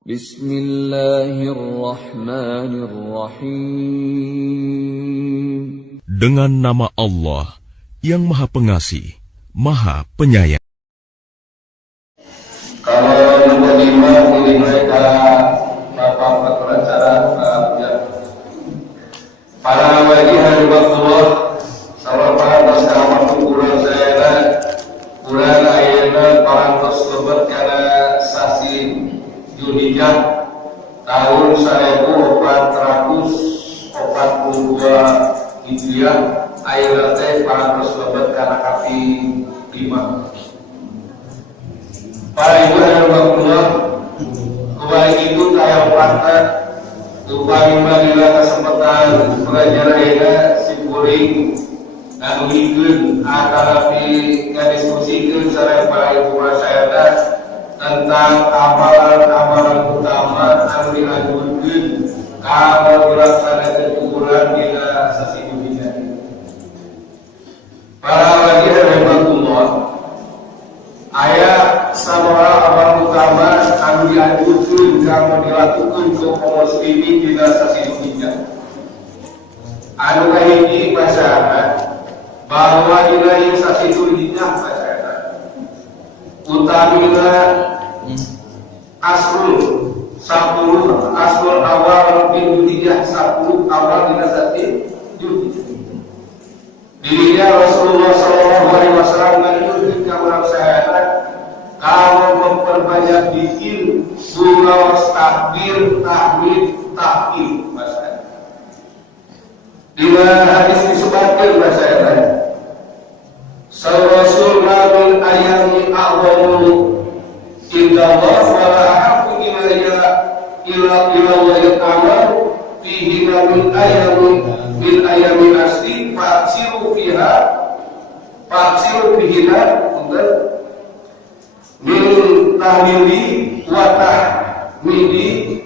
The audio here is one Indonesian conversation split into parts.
Bismillahirrahmanirrahim. Dengan nama Allah yang Maha Pengasih, Maha Penyayang. Kalau menerima diri mereka Bapak pengacara para wali hari waktu sama para bersama kumpulan saya bulan akhirnya para tersebut karena sasi Zulhijjah tahun 1442 Hijriah akhirnya para tersebut karena kaki 5. Para ibu dan bapak, kembali itu kayak fakta upaya bila kesempatan belajar ada simpuling dan mengikut akan diskusikan secara para ibu masyarakat tentang amalan-amalan utama yang dianjurkan kalau dilaksanakan ukuran bila sesi dunia. Para lagi dan bapak, ayat sama amal utama anu dianjurkan kamu dilakukan ke kaum muslimin di sasi dunia. Anu kahiji masyarakat bahwa nilai sasi dunia masyarakat utamina asrul awal bin dunia 10 awal di sasi dunia. Dirinya Rasulullah SAW menunjukkan kepada saya kalau memperbanyak zikir, surah, takbir, tahmid, tahmid, masalah. Di mana hadis disebutkan masalah. Rasul min ayami a'wamu indallah wa la haqqu illa wa yatamal fihi min ayami asli fa'siru fiha min tahmili wa tahmidi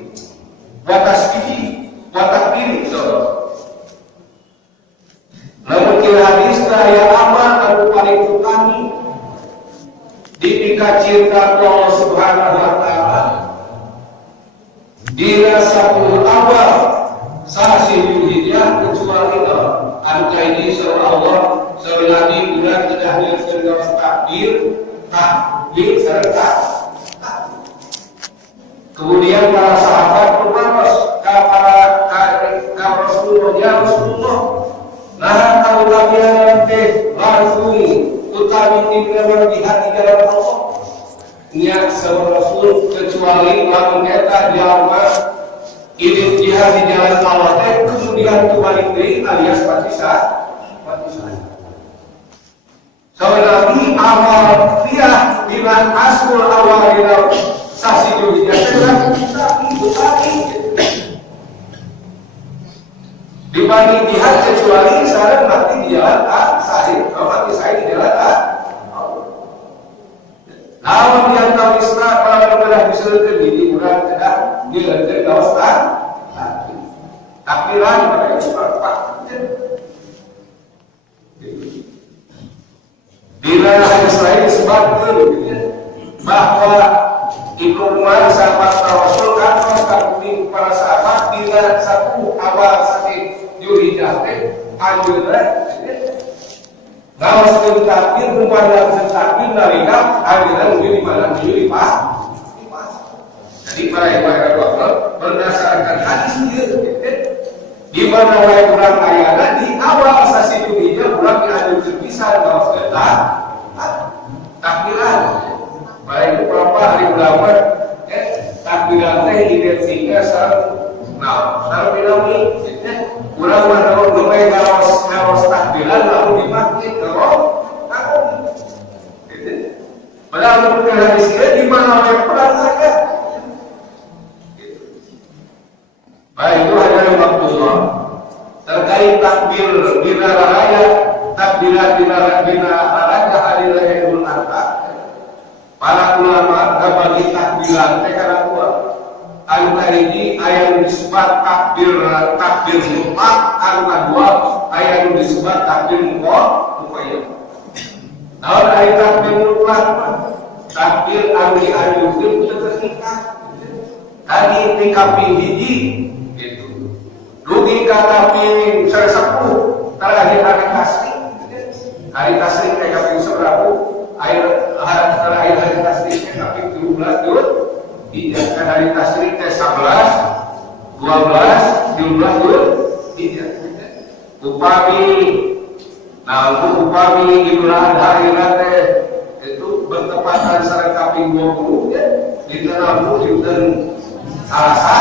wa tasbihi wa takbiri. Namun kira hadis daya amal anu paling utami dipika cinta Allah Subhanahu wa ta'ala dina 10 awal sasi Zulhijjah kecuali angka ini surah Allah sebenarnya bulan tidak dengan takbir serta kemudian para sahabat berparos para Rasulullah ya Rasulullah nah kalau kalian langsung utami timbangan di hati dalam Allah niat sama Rasul kecuali langsung kita jalma ini jihad di jalan Allah kemudian kembali dari alias patisah. Sebenarnya amal dia dengan asrul awal dalam sasi dunia tapi dibanding jihad kecuali saya mati di jalan sahih, mati saya di jalan lawan yang tahu Islam kalau sudah diserahkan di bulan tidak dilakukan kawasan takbiran mereka berpak. Bila hadis lain disebutkan bahwa Ibnu Umar sahabat Rasul kan mengatakan para sahabat bila 10 awal sakit Zulhijjah anjurna lawas takbir memandang takbir nalika anjurna mungkin di mana di pas. Jadi para ibadah berdasarkan hadis itu di mana wae bulan ayana di awal sasi Zulhijjah bulan dianjurkan bisa lawas takbiran baik berapa hari ulama takbiran teh identiknya sareng bilami urang mah naon bae kaos takbiran lalu dipakai terus padahal bukan hadis di mana yang perang saja baik itu hanya maktullah terkait takbir bina raya takbiran bina raya hari raya Idul Adha. Para ulama bagi takbiran karena kuat anu kahiji aya nu disebut takbir mutlak, anu kadua aya nu disebut takbir muqayyad. Naon aya takbir mutlak? Takbir anu dianjurkeun teu tersingkat. tadi di kaping hiji gitu dugi ka kaping 10 terakhir hari tasrik kayak kaping 10 terakhir hari tasrik kayak kaping 17 dulu dijadikan hari tasrik kayak 11 12 13 dulu dijadikan upami Idul Adha itu bertepatan sareng kaping 20 ya di Rabu dinten Salasa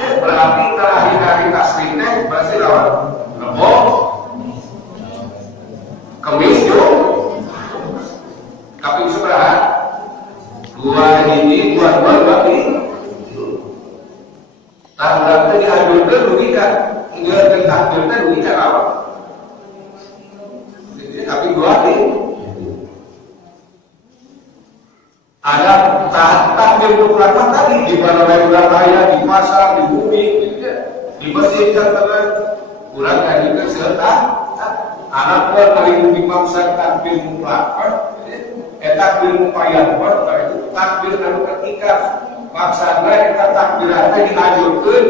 ya berarti terakhir hari tasrik teh berarti lawan Rebo Kamis yo kaping sabaraha 2 hiji 2 berarti tanggal teh dianjurkeun rugi ka ngeureun takdir teh rugi ka apa kaping 2 hari ada takdir mutlak tadi di balai raya di pasar di bumi di masjid kan kurang tadi ke serta anak pun paling dipaksa takdir mutlak takdir mupayan itu takdir anu ketika maksana kita takdirannya dilanjutkan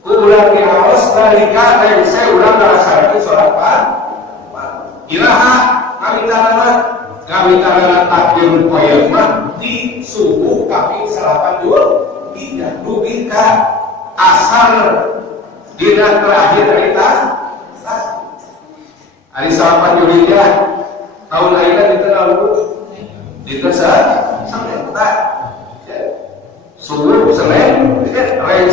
kurang diawas nalika yang saya ulang merasakan sholat ilaha kami tanah takdir mupayan di subuh kami salapan dulu tidak rugi ke asal dina terakhir kita hari salapan Julija tahun akhirnya kita lalu sampai kita subuh selain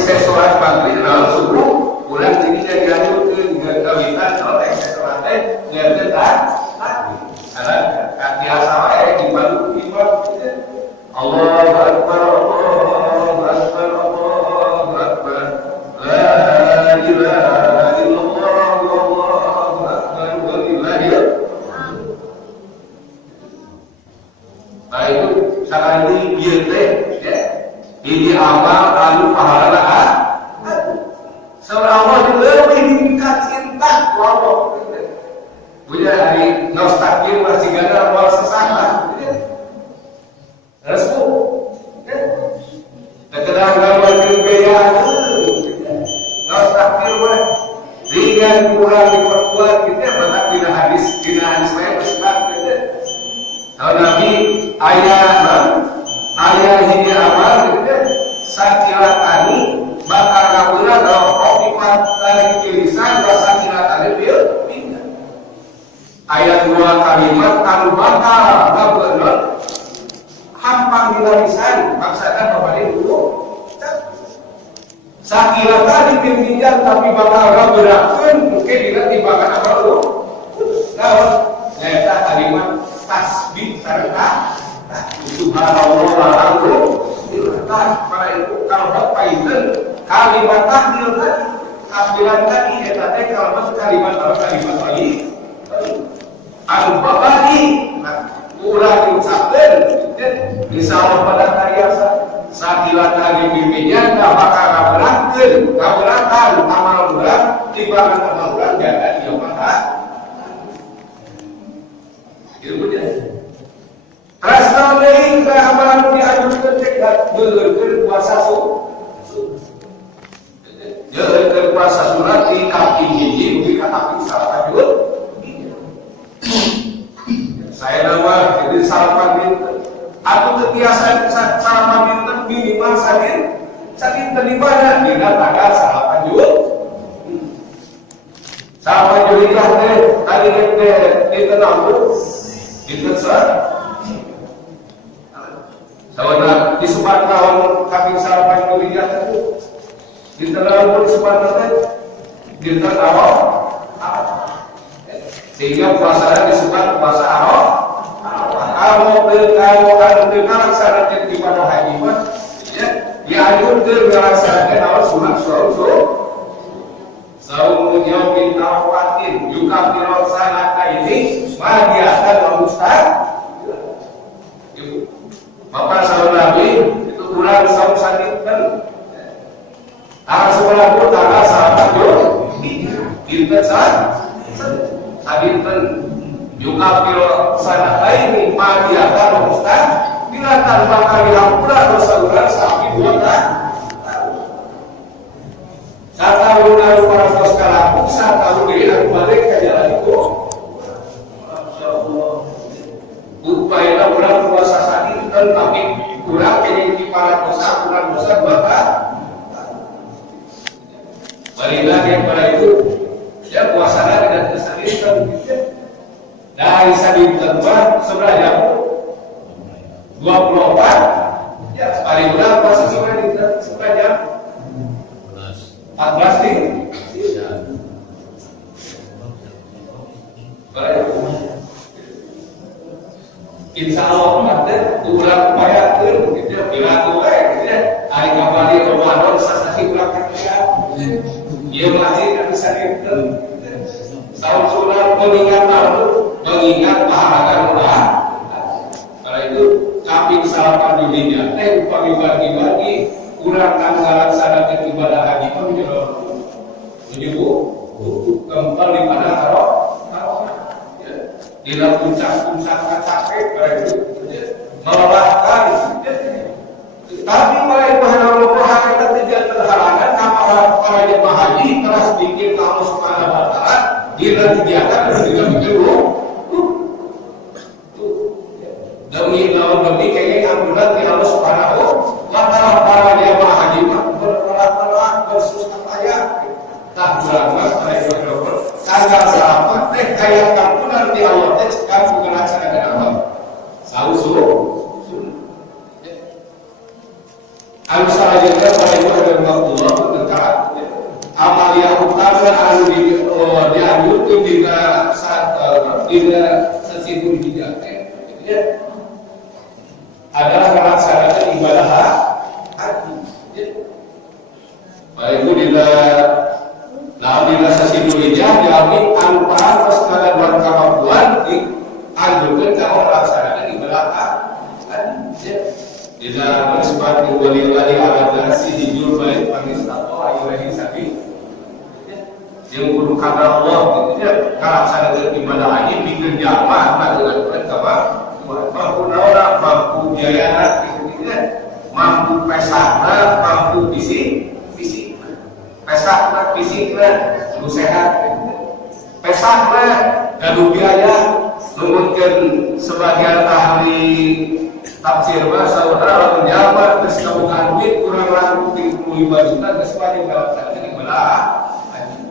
saya sholat maghrib lalu subuh pulang jadi dia dilanjutkan ke kawitan kalau saya sholatnya ngerti tak karena biasa wae di baru imam Allahu Akbar Allahu Akbar Allahu Akbar la ilaha illallah Allahu Akbar walillahil itu sakali ieu teh ya ini amal anu pahala seolah-olah lebih ditingkat cinta ku Allah punya hari nostalgia masih gana awal sesama resmu terkadang gambar kerbedaan nostalgia mah ringan kurang diperkuat kita banyak dina hadis lain bersebut kalau Nabi ayah hiji amal sakilatani bakal ngabula kalau kopipat dari kirisan kalau sakilatani bil ayat 2 kalimat anu bakal ngabula hampang dina lisan maksudna babade dulu sakilatani pinjam tapi bakal ngabulakeun mungkin dina timbangan apa dulu naon eta kalimat tasbih sareng subhanallah alhamdulillah para itu kalau painten kalimat tahlil tadi tahlilan tadi eta teh kalimat baik anu babadi ulah diucapkeun insyaallah pada karya sakilat tadi mimpinya da bakal ngaberangkeun amal bulan timbangan amal bulan jaga dia mah ilmunya Rasna deui ka amalan diajukeun teh beulkeun puasa Jangan puasa surat di kaki hiji di kaki salapan juga. Saya nama jadi salapan dinten. Aku ketiasan salapan dinten minimal sadin terlibat di tanggal salapan juga. Salapan juga teh tadi dinten aku dinten Saudara di sebat tahun kaki salapan juga itu dinten pun sebenarnya dinten awal sehingga puasanya disebut puasa awal kalau laksanakan ibadah haji ya dianjurkan melaksanakan awal sunat saum yaumin awatin yukafiru sanata ini magiatan wa mustaq Bapak saudara Nabi itu kurang saum sadinten tanggal 10 tanggal 1 dinten sadinten yukafir sanataini magiatan ustaz bila tanpa kali hampura dosa ulang sapi 2 bisa tahu deh aku balik ke jalan itu. Masya Allah. Upaya orang puasa sakit dan tapi kurang kayaknya di para dosa kurang dosa maka marilah yang pada itu ya puasanya dengan kesadiran dari sadin kedua sebenarnya 24 ya hari bulan puasa sebenarnya 14 nih insya Allah nanti ulang upaya gitu bila tuh hari kembali Ramadan sasasi ulang kerja dia masih tidak bisa gitu tahun sudah mengingat pahala ulah karena itu kambing salapan dirinya upami bagi-bagi kurang tanggalan sadar ibadah haji menyebut kembali pada taruh bila puncak capek pada itu melelahkan tapi pada ibadah kita tidak terhalangan para jemaah haji telah sedikit Allah Subhanahu wa taala bila kegiatan sudah begitu demi kayaknya ambulan di Allah Subhanahu wa taala para jemaah haji berpelat-pelat bersusah payah tak berangkat pada ibadah tanggal selamat kayak kampunan di Allah kamu melaksanakan apa sausuh anu sahaja pada ibadah Allah dekat amal yang utama anu dianjurkan tidak sesimpul tidak adalah melaksanakan ibadah haji baik itu bila sesimpul ijah jamin anu pas pada buat kemampuan dianjurkan kalau melaksanakan ibadah haji bila bersifat walillahi ala nasi hijul baik panistato ilahi sabi yang guru kata Allah gitu ya kalau melaksanakan ibadah haji bikin jamaah dengan kama mampu naura mampu biaya gitu ya mampu pesahna mampu fisik pesahna fisikna lu sehat pesahna gaduh biaya nuntutkan sebagian ahli tafsir bahasa saudara menjawab kesebutan duit kurang lebih 35 juta kesemuanya melaksanakan ibadah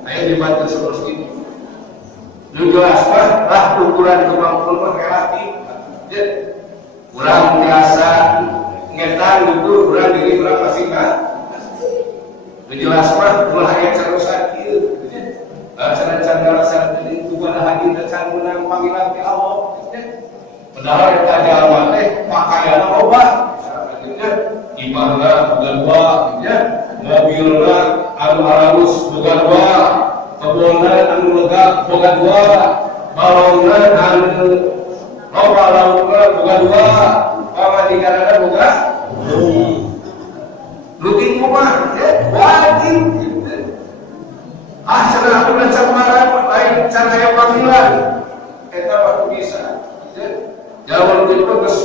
ayo dibantu seperti itu lu jelas lah ukuran kemampuan relatif kurang biasa ngetan gitu kurang diri kurang masih kan menjelas mulai ayat serusan itu cara itu pada haji dan menang panggilan ke Allah padahal yang tadi awal pakaian apa ibadah bukan dua mobilnya anu halus bukan dua kebunnya anu lega bukan dua balonnya anu loba lautnya bukan dua pamajikannya bukan rutin rumah wajib setelah aku belajar kemarin lain cara panggilan kita baru bisa jalan itu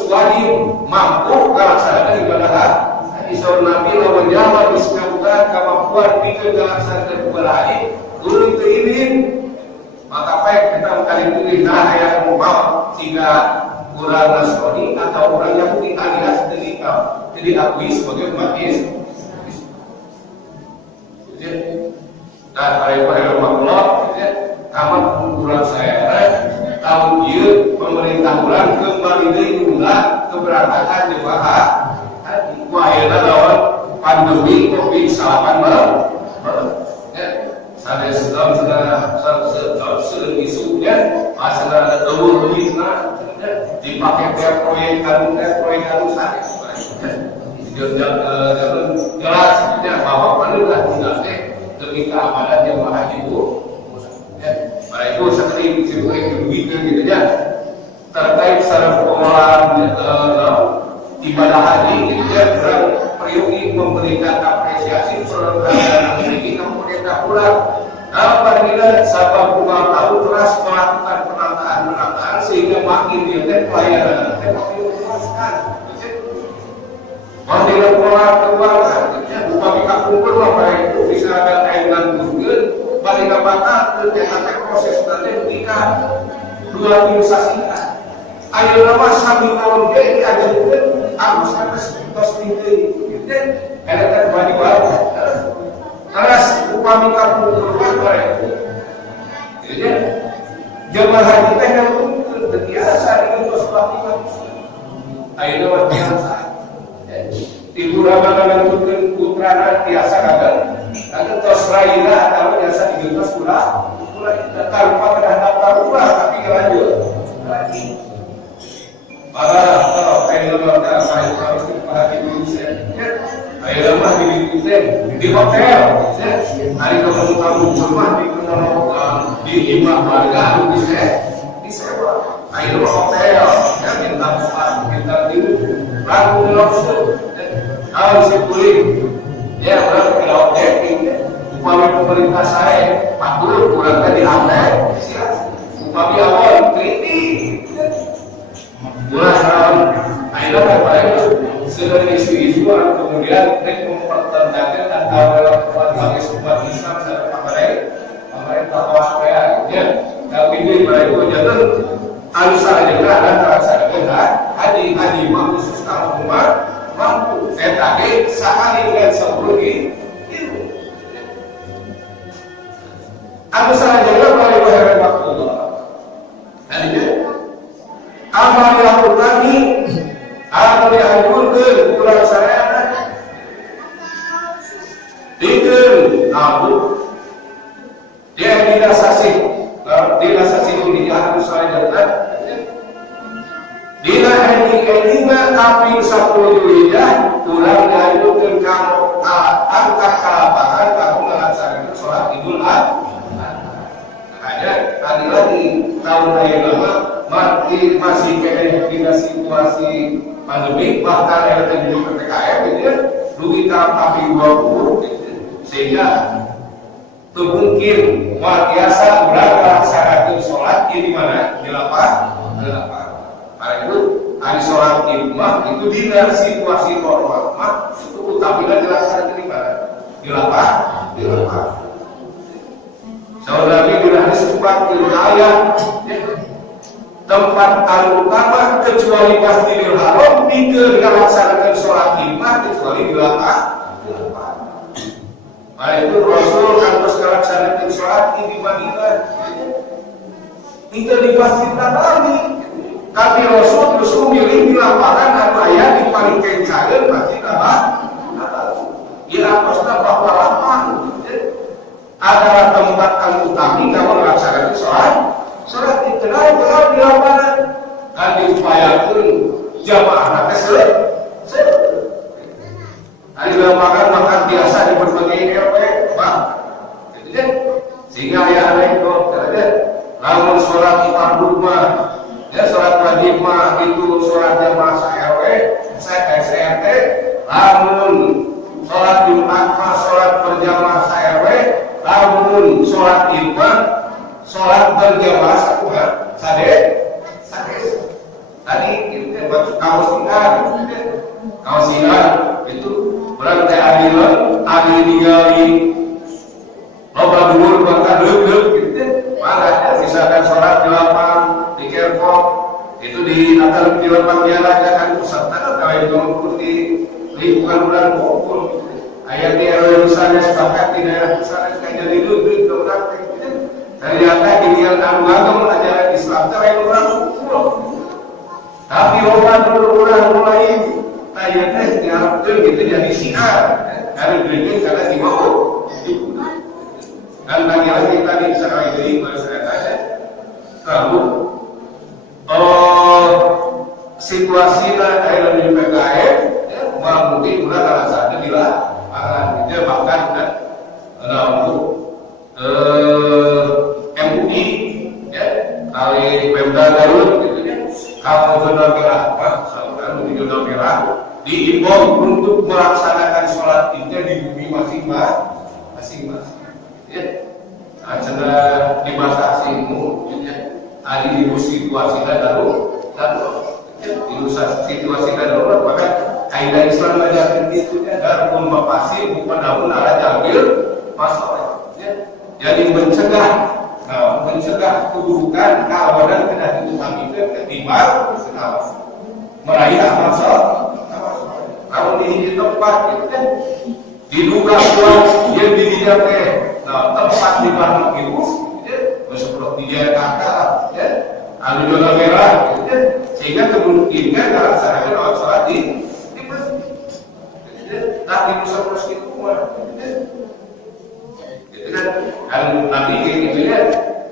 wajib mampu melaksanakan ibadah haji seorang Nabi lawan jawab disebutkan kemampuan bikin melaksanakan ibadah haji dulu itu ini maka baik kita kali pilih ayat mau jika orang Nasrani atau orang Yahudi alias jadi diakui sebagai umat Islam dan para Allah kamu ukuran saya tahun ini pemerintah bulan kembali diunggah keberangkatan jemaah wahana lawan pandemi COVID-19 saya sedang isunya masalah telur kita dipakai proyek anu saya jelas bahwa perlulah tindakan demi keamanan jemaah haji itu pada itu sekali dirugikan gitu ya terkait secara pengolahan ibadah haji gitu ya kurang priori memberikan apresiasi terhadap ini pemerintah pulang apabila sabab umat tahu terus melakukan penataan sehingga makin dia pelayanan makin memuaskan makin keluar upami kampung apa itu bisa ada kainan juga balik dina batal teh proses teh ketika dua tim saksikan. Ayeuna mah sami kawan ge diajukeun harus atas tos tinggi gitu. Ada teh bagi wae. Terus upami kapung berbuat jadi jemaah haji teh yang biasa dengan tos pelatihan. Ayeuna mah biasa. Ibu ramalan yang putrana biasa kagak. Kagak tos raina atau biasa digeus pula tanpa kena daftar pula tapi lanjut. Kalau ayeuna mah harus diperhatikan dulu ayeuna mah di hotel. Hari kalau kamu rumah di imah warga disewa. Ayeuna hotel ya bintang 4, bintang 5, langsung langsung. Kalau disimpulin, ya orang tidak objektif. Upami pemerintah saya, patur kurang tadi apa? Upami awal kritik. Mulai sekarang, akhirnya kepada itu sedang isu-isu kemudian mempertentangkan antara berbagai umat Islam dan pemerintah Korea. Ya, tapi ini pada itu jangan alusah juga antara saya dengan haji khusus kamu umat. Mampu, saya tadi sehari dengan 10 itu. Aku salah jaga paling berharap waktu Allah. Tadinya, amal yang utami, amal yang hancurkan, kurang sarana. Dikir, nabu, dia dinasasi dunia harus saya jaga. Dina haji tapi 10 Zulhijjah kurang dianjurkan kamu angkat kalapangan kamu melaksanakan sholat Idul Adha. Makanya tadi lagi tahun lama masih kena situasi pandemi bahkan ada juga PPKM gitu ya, rugi tapi 20 sehingga itu mungkin luar biasa kurang melaksanakan sholat di mana di lapangan. Karena itu hari sholat di rumah itu di situasi normal mah itu utaminya dilaksanakan di mana? Di lapangan. Saudara bila disebut wilayah tempat utama kecuali Masjidil Haram dilaksanakan sholat Jumat kecuali di lapangan. Karena itu Rasul harus melaksanakan sholat di Madinah. Itu di Masjid Nabawi. Tapi Rasul justru milih di lapangan apa ya di paling kencaran Masjid Nabawi. Ya atasnya bahwa lapang. Adalah tempat utami kamu melaksanakan sholat itu di lapangan. Dan diupayakan jamaah nanti selesai. Di lapangan makan biasa di berbagai RW, Pak. Sehingga ya itu, namun sholat fardu mah. Ya sholat wajib mah itu sholat jamaah RW, SRT, namun sholat Jumat mah sholat berjamaah RW, namun sholat Id mah sholat berjamaah satu sade. Tadi itu kaos sinar itu berantai adilan, adi ningali loba dhuwur bahkan leuk gitu. Malah misalkan sholat di lapangan di Kerpok itu di atas di lapangan jalan kan pusat kalau itu di lingkungan bulan kumpul ayat di RW misalnya sepakat di daerah misalnya jadi duduk orang ternyata dirian agama ajaran Islam terlalu orang kumpul tapi orang mulai ayatnya diharapkan gitu jadi siar dari dirinya karena dimau dan lagi-lagi tadi secara ini saya tanya kamu situasinya dalam di PKM mungkin bulan alasannya bila akan dia bahkan untuk MUI ya kali Pemda Garut gitu ya kamu zona merah kamu di zona merah diimbau untuk melaksanakan sholat Idnya di bumi masing-masing ya acara di masa asingmu ada di situasi darurat di situasi darurat maka kaidah Islam ajarkan itu darul mafasi bukan daun ala jambil masalah Jadi mencegah keburukan kawanan kena itu kami ketimbang meraih amal soleh. Kalau di tempat itu kan diduga kuat yang dirinya tempat di mana itu seperti dia kakak ya anu zona merah gitu, sehingga kemungkinan melaksanakan awal sholat di masjid di pusat itu mah gitu kan. Dan nanti kayak gitu ya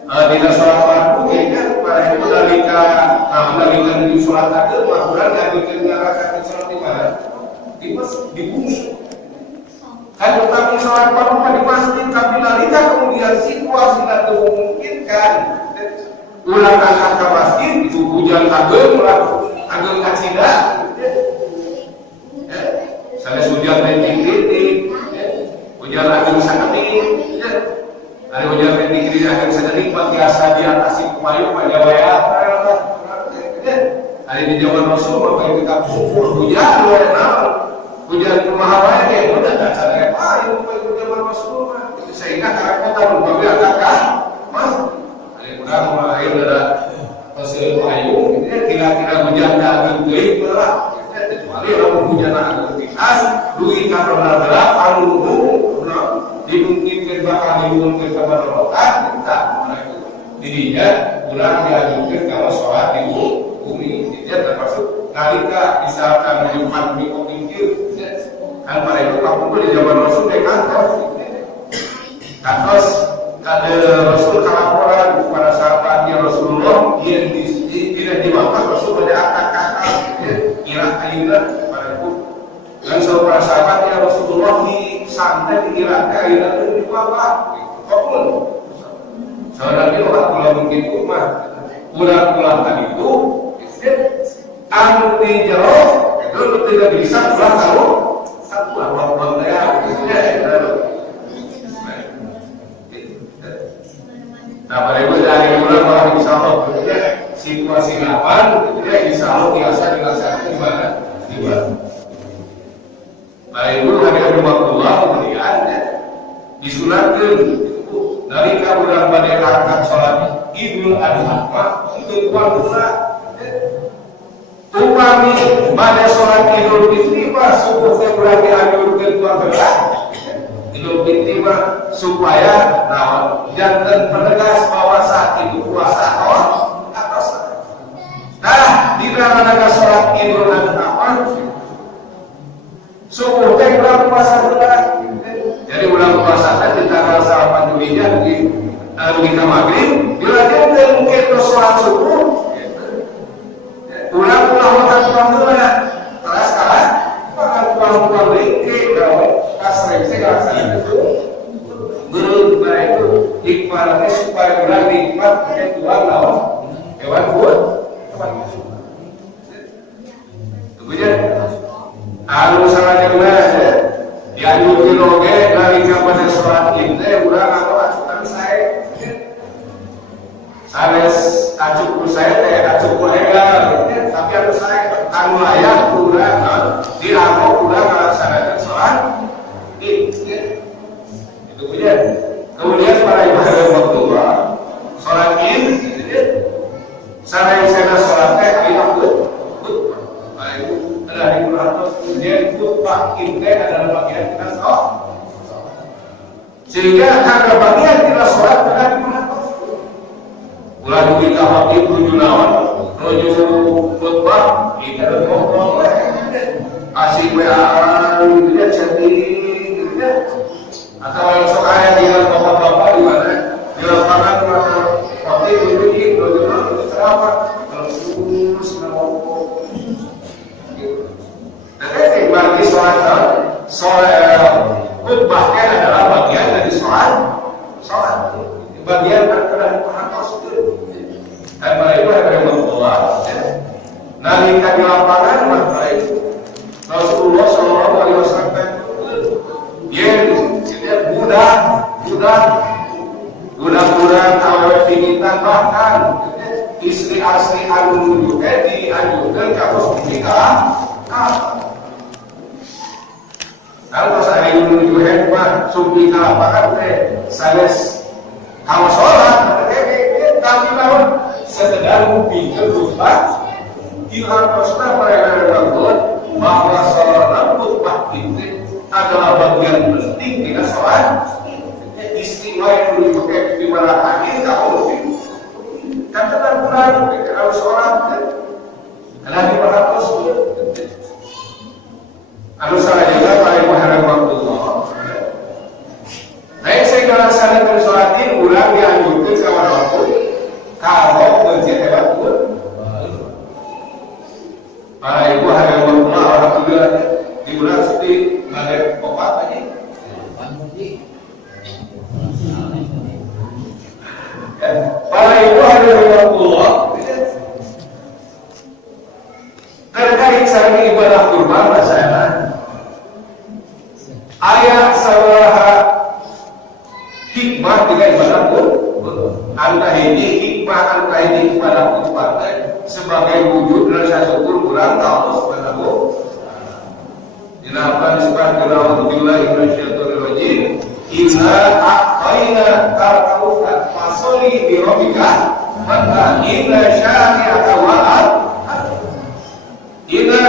tidak sholat fardu kayaknya para itu dari di sholat ada makuran ngajukan ngarakan sholat di mana di masjid di bumi kan. Tetapi sholat fardu di masjid tapi nalika kemudian situasi tidak memungkinkan ulang angkat ke masjid itu hujan ageng kacida saya hujan titik hujan ageng sakit ada hujan titik ageng sakit biasa di atas kumayu pada waya ada di zaman Rasul maka kita hujan hujan kumaha wae udah enggak sadar apa itu zaman Rasul itu sehingga kata berbagi akan mas udah mulai ada hasil payung kira-kira hujan agak baik lah kecuali kalau hujan agak tikas duit karena berat anu dimungkinkan bakal dimungkinkan kepada rokat kita jadinya ulang diajukan kalau sholat di bumi dia termasuk nalika misalkan menyimpan mikir kan pada itu kamu di zaman Rasul di kantos ada Rasul kelaporan kepada sahabatnya Rasulullah yang tidak di Makkah. Rasul pada akad-akad kira ayunan pada itu dan para sahabatnya Rasulullah di santai di Irak ayunan itu di Makkah apapun saudara ini orang pulang mungkin rumah pulang tadi itu anu di jero itu tidak bisa pulang kalau satu pulang daya nah pada itu dari bulan bahwa insya Allah situasi lapan insya Allah biasa dilaksanakan di mana? Di mana? Pada itu hari Jumatullah kemudian disunatkan dari bulan pada rakaat sholat Idul Adha itu tuan pula upami pada sholat Idul Fitri pas subuh bulan dianjurkan tuan berat Idul Fitri supaya jangan penegas bahwa saat itu puasa atau nah di dalam sholat Idul Adha subuh bulan puasa bulan jadi bulan puasa di tanggal 8 Juli di kita maghrib dilanjutkan mungkin ke sholat subuh pulang bulan terus bahkan pulang ringkik kasar segala itu berubah itu hikmahnya supaya bulan nikmat dan Tuhan lawan hewan buat kemudian harus salah jelas dianjurkan oke dari kapan sholat ini udah nggak acukan saya acuku saya acuku legal tapi harus saya anu layak udah diamuk udah melaksanakan sholat itu kemudian para ibadah waktu sholat ini saya sholat kali waktu itu ada di bulan kemudian khutbah ini adalah bagian kita sholat sehingga ada bagian kita sholat dengan bulan kita waktu tujuh lawan menuju khutbah kita ngobrol asik WA gitu ya chatting gitu ya atau yang sok ayah di dalam bapak-bapak di mana di lapangan mana waktu itu apa terus ngomong tapi bagi sholat khutbahnya adalah bagian dari sholat bagian antara dan mereka ada yang membawa nalika di lapangan maka itu Rasulullah SAW dia budak awal finitan bahkan istri asli anu juga dianjurkan kalau menikah kalau pas hari menuju hebat sumpi ke lapangan sanes Kalau sholat, tapi namun sekedar mungkin berubah. Diharuskan mereka bangun bahwa sholat khutbah itu adalah bagian penting tidak sholat. Istimewa yang dulu dipakai di mana hari kalau kata Al-Quran kalau sholat adalah dibahas lalu saya juga paling mengharap waktu Allah. Baik saya melaksanakan sholatin ulang dianjurkan sama waktu kalau berjaya waktu. Para ibu hari waktu alhamdulillah di bulan seperti ada opat aja. Para ibu hari waktu terkait sama ibadah kurban masalah ayat salah hikmah dengan ibadah kurban antara ini hikmah antara ini ibadah kurban sebagai wujud rasa syukur kurang Allah subhanahu dinamakan sebagai alhamdulillah minasyaitonirrajim inna a'tayna al-kautsar fasoli bi rabbika maka inna syani'aka wa'al inna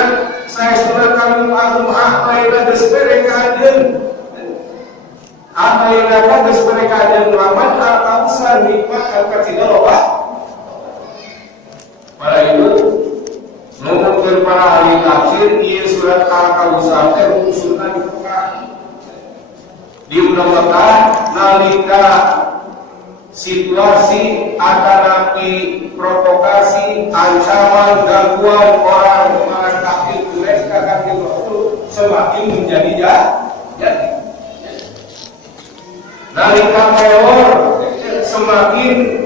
saya sunatkan agung a'tayna desperekaden a'tayna desperekaden rahmat al-kautsar nikmat al-katsidah para ibu mengumumkan para ahli tafsir ia surat al-kautsar usulkan di Mekah di Mekah nalika situasi akan provokasi ancaman gangguan orang kafir mereka kafir Rasul semakin menjadi jadi nalika teror semakin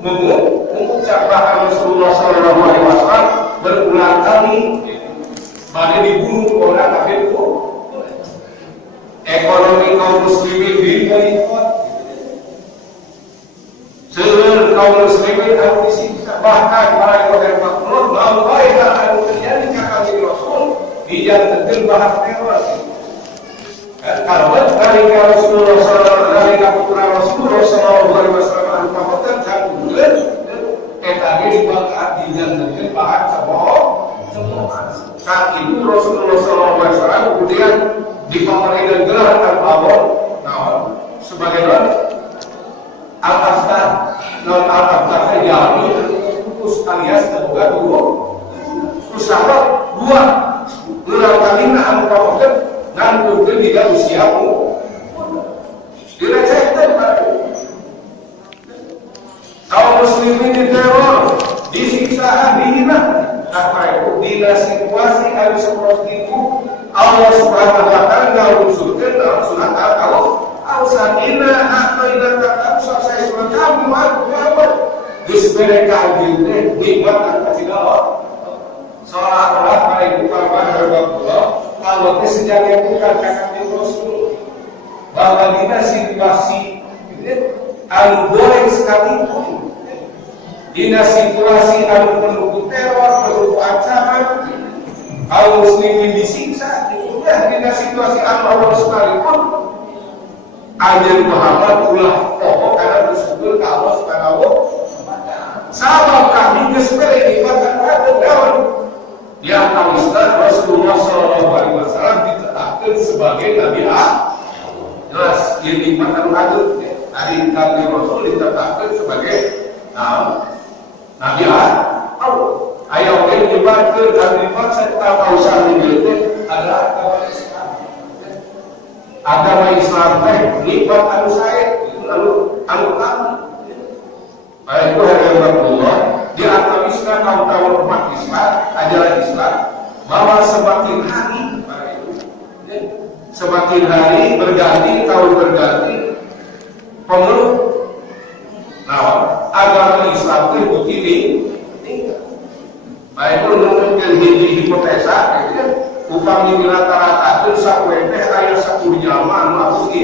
mengucapkan Rasulullah SAW berulang kali pada dibunuh orang kafir itu ekonomi kaum muslimin diboikot seluruh kaum muslimin harus disiksa bahkan para yang makmur mau baik akan terjadi kata Rasul dijanjikan bahas teror kalau dari Rasulullah SAW dari putra Rasulullah SAW al-Fatihah dan bulan tadi dibakar dijanjikan bahan saat itu Rasulullah SAW kemudian dipamerkan gelar al-Awal sebagai al-Aftar non al-Aftar jami putus alias terbuka dulu terus sahabat dua gelar kalinya al-Fatihah dan mungkin tidak usiamu direcekkan kaum muslimin diteror disiksa dihina apa itu bila situasi harus seperti itu Allah subhanahu wa ta'ala menunjukkan dalam surat Al-Sakinah atau ilah kata saya surat kamu aku diseberikan diri nikmat dan kasih Allah seolah-olah para ibu bapak Allah kalau kesejahteraan bukan kata Rasul bahwa kita situasi al-goreng sekalipun dina situasi al-pendukung teror, pendukung ancaman kaum muslimin disiksa dina situasi al-awal sekalipun ajar Muhammad ulah pokok karena bersyukur ke Allah subhanahu sabab kami kesepele ibadah kata daun yang Islam Rasulullah SAW ditetapkan sebagai Nabi jelas yang dimakan hadut dari Nabi Rasul ditetapkan sebagai Nabi Allah ayat yang dibaca dan dibaca serta kausa itu adalah agama Islam nikmat anu saya itu lalu anu kami baik itu hari Allah diatawiskan kaum umat Islam ajaran Islam bahwa semakin hari berganti tahun berganti pemeluk agama Islam itu begini baik itu mungkin hipotesa upami rata-rata itu sakwete ayat 10 zaman masuk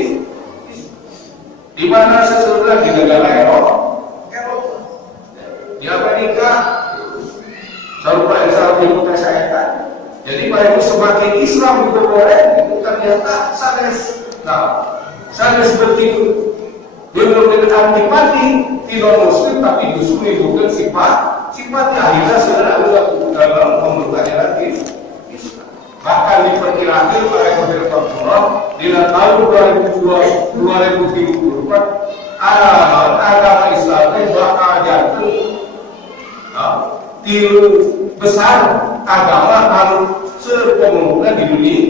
di mana sesudah di negara Eropa di Amerika sampai saat hipotesa itu jadi baik semakin Islam itu boleh itu ternyata sanes begitu Bener-bener antipati tidak muslim tapi justru menimbulkan sifatnya akhirnya sebenarnya dalam pemerintahan lagi. Bahkan diperkirakan oleh Rasulullah di tahun 2034 agama Islam bakal jatuh tilu besar agama anu sepemungkulan di dunia.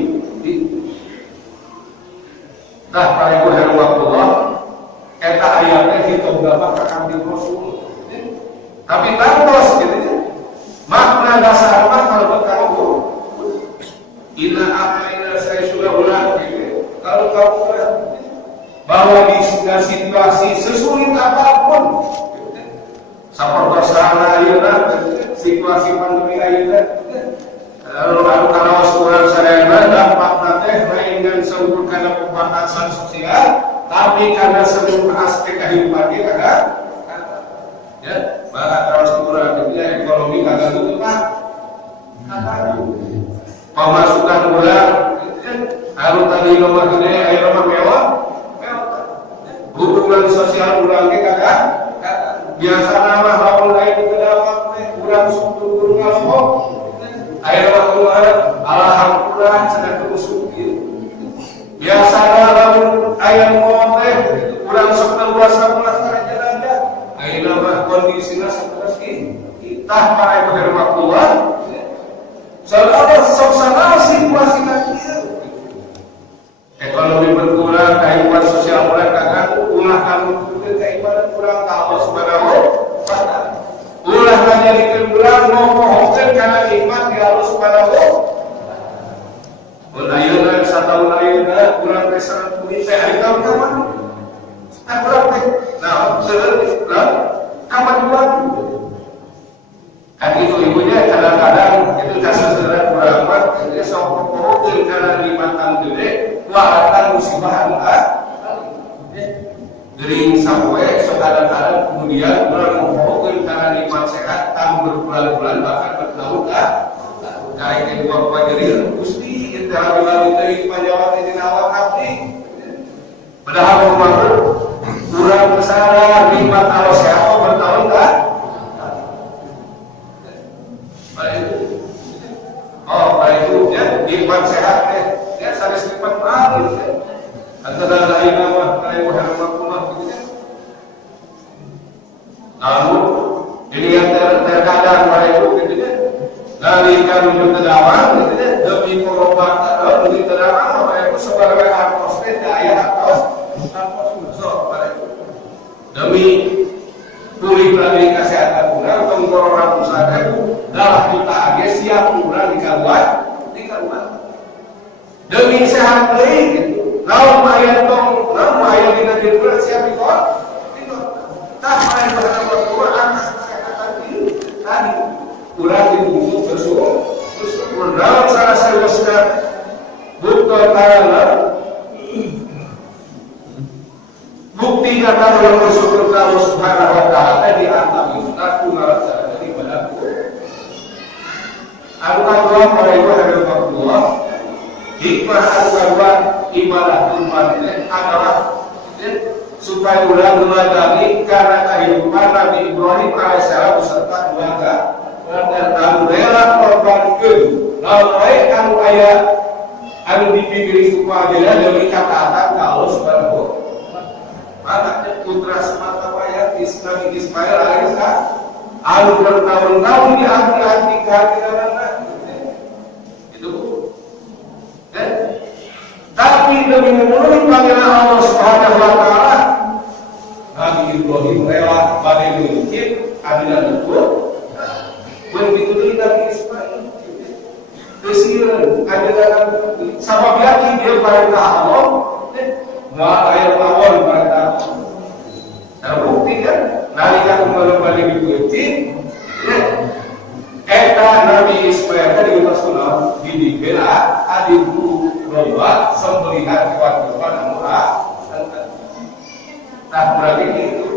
Nah, para ibu dan bapak, eta ayatnya kita berapa kakak Rasul. Tapi tantos gitu ya. Makna dasar kalau kamu ina apa ina saya sudah ulang gitu. Kalau kamu bahwa di situasi sesulit apapun, seperti sana ayeuna situasi pandemi ayeuna, lalu kalau seorang sadayana dampak teh lain dengan seukur karena pembatasan sosial, tapi karena seluruh aspek kehidupan kita kan, ya, bahkan kalau seorang ekonomi kagak tutup kan, pemasukan bulan, harus tadi nomor gede, air rumah mewah. Hubungan sosial ulang kita kan biasa nama haul lain kedapat kurang suku kurang ngomong air keluar alhamdulillah sedang terus biasa dalam ayam ngomong kurang 11 aja ada air nama kondisinya seperti kita para ibu keluar selalu suasana situasi kita ekonomi berkurang, kehidupan sosial mereka kan ulah kamu kehidupan kurang Allah subhanahu wa ta'ala ulah menjadikan kurang memohonkan karena nikmat di Allah subhanahu wa ta'ala ayeuna satahun ayeuna kurang pesan kulit teh hari tahun kapan kurang teh nah seueur kapan bulan kan itu ibunya kadang-kadang itu kasar segera kurang mat dia sok pokoknya karena nikmatan gede walaupun musibah gering sampai sekadang-kadang kemudian orang memfokuskan karena nikmat sehat tahun berbulan-bulan bahkan bertahun kayak kedua pajarir gusti kita bilang dari panjawat ini awak abdi padahal rumah kurang besar nikmat kalau sehat bertahun kan itu ya nikmat sehat ya sampai nikmat mahal antara lain nama lain wahai namun ini yang terkadang pada itu gitu ya dari kami terdawang gitu ya demi pengobatan demi terdawang apa itu sebagai atmosfer daya atau pada itu demi pulih lagi kesehatan kurang tenggorokan usaha itu dah kita agak siap kurang dikabuat demi sehat lagi gitu lau mayan tong lau mayan di negeri kurang siap ikut tak main berhadapan Quran kesehatan ini tadi kurang dibutuh bersyukur dalam salah satu bukan ta'ala bukti kata Allah bersyukur Allah subhanahu wa ta'ala di atas itu aku ngerasa dari padaku aku akan pada ibu hari Allah hikmah al-Quran ibadah umat adalah supaya ulang meladani karena kehidupan Nabi Ibrahim alaihissalam beserta keluarga dan kamu rela korbankan lalu kamu ayat anu dipilih supaya demi kata-kata Allah subhanahu makanya putra semata wayang Ismail alaihissalam anu bertahun-tahun di hati-hati kehadiran itu tapi demi memenuhi panggilan Allah subhanahu wa ta'ala Nabi Ibrahim rela badai mencit adilan itu begitu Nabi Ismail kesiran adilan sabab yakin dia perintah Allah nggak ayat awal perintah terbukti kan nalika kembali dibuatin eta Nabi Ismail kan diutus sunnah dibela adikku lomba sembelihan waktu pada murah tak berarti itu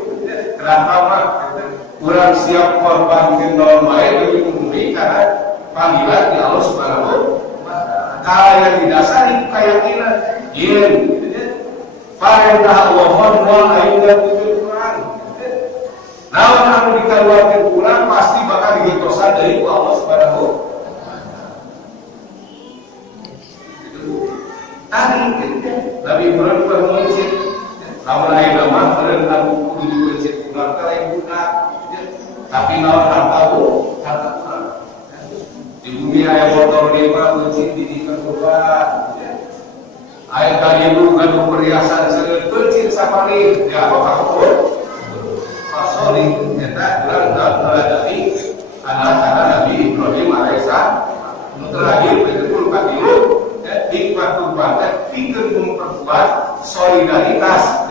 kenapa mah kurang siap korban kendor baik demi memenuhi karena panggilan di Allah subhanahu wa ta'ala kalau yang didasari keyakinan yin Perintah Allah mohon ayeuna pikeun urang. Namun anu dikaluarkeun urang pasti bakal digentosan dari Allah Subhanahu wa taala. Tadi Nabi Ibrahim bermuncul, lamun ayeuna mah meureun anu kudu dibeunceut urang ka lain guna. Tapi naon harta urang. Di bumi aya motor lima beunceut didikan kurban. Aya kalian gaduh perhiasan seueur beunceut sapari ya bakal sorry, kita bilang dari anak-anak Nabi Ibrahim alaihissalam. Terakhir betul katilu, hikmah kurban, pikir memperkuat solidaritas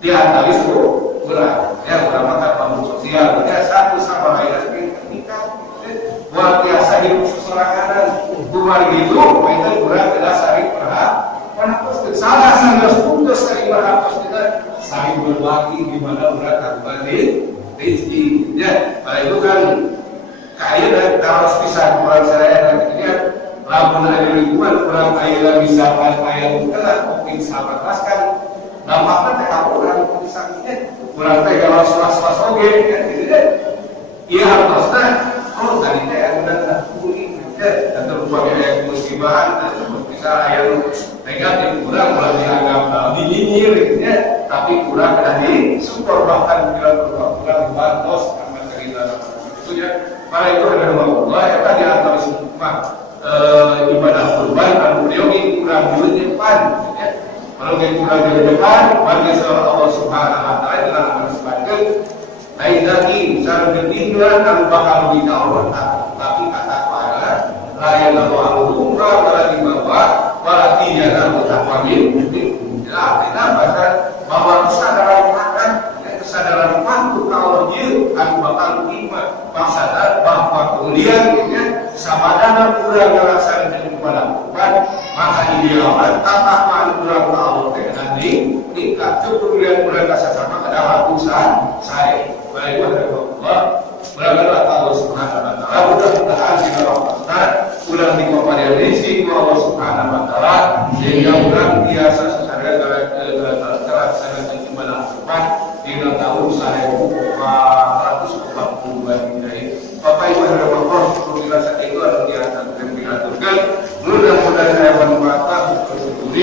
di antara suku kurang. Berapa bangun sosial, satu sama lain nikah, luar biasa hidup sesorangan. Bukan gitu, itu kurang tidak saling perhatian. Salah sangat putus saling berhapus kita saling berbagi di mana orang tak berbagi rezeki. Ya, itu kan kaya dan kalau pisah orang saya nantinya lamun ada ribuan orang kaya bisa kaya bukan mungkin sahabat kan dampaknya tak orang bisa kurang teh kalau was-was oge kan gitu deh. Iya harusnya oh tadi teh ada kuring dan terutama yang musibahan dan bisa ayam negatif kurang malah dianggap dinyinir ya, tapi kurang ada di support bahkan bila kurang dibantos karena cerita itu ya. Para itu adalah Allah ya tadi antara semua ibadah kurban dan beliau ini kurang di depan ya. Kalau kita kurang di depan bagi seorang Allah Subhanahu wa taala dengan amal sebagai lain lagi cara bertinggal dan bakal dikawal tapi kata para layan lalu umrah pada dibawa pada tidak ada takwamin ya kita baca bahwa kesadaran akan kesadaran waktu kalau dia akan bakal terima maksudnya bahwa kemudian sabadana kurang melaksanakan kepada Tuhan maka idealkan tatapan kurang Allah nanti nikah cukup bulan kasar sama ada usaha saya baik Allah berangkat Allah Subhanahu wa taala mudah-mudahan kita rahmatkan ulang di kepada rezeki Allah Subhanahu wa taala sehingga ulang biasa secara terlaksana ibadah cepat di tahun 1442 Hijriah. Bapak Ibu dan Bapak perlu dirasa itu adalah diaturkan mudah-mudahan saya bermanfaat untuk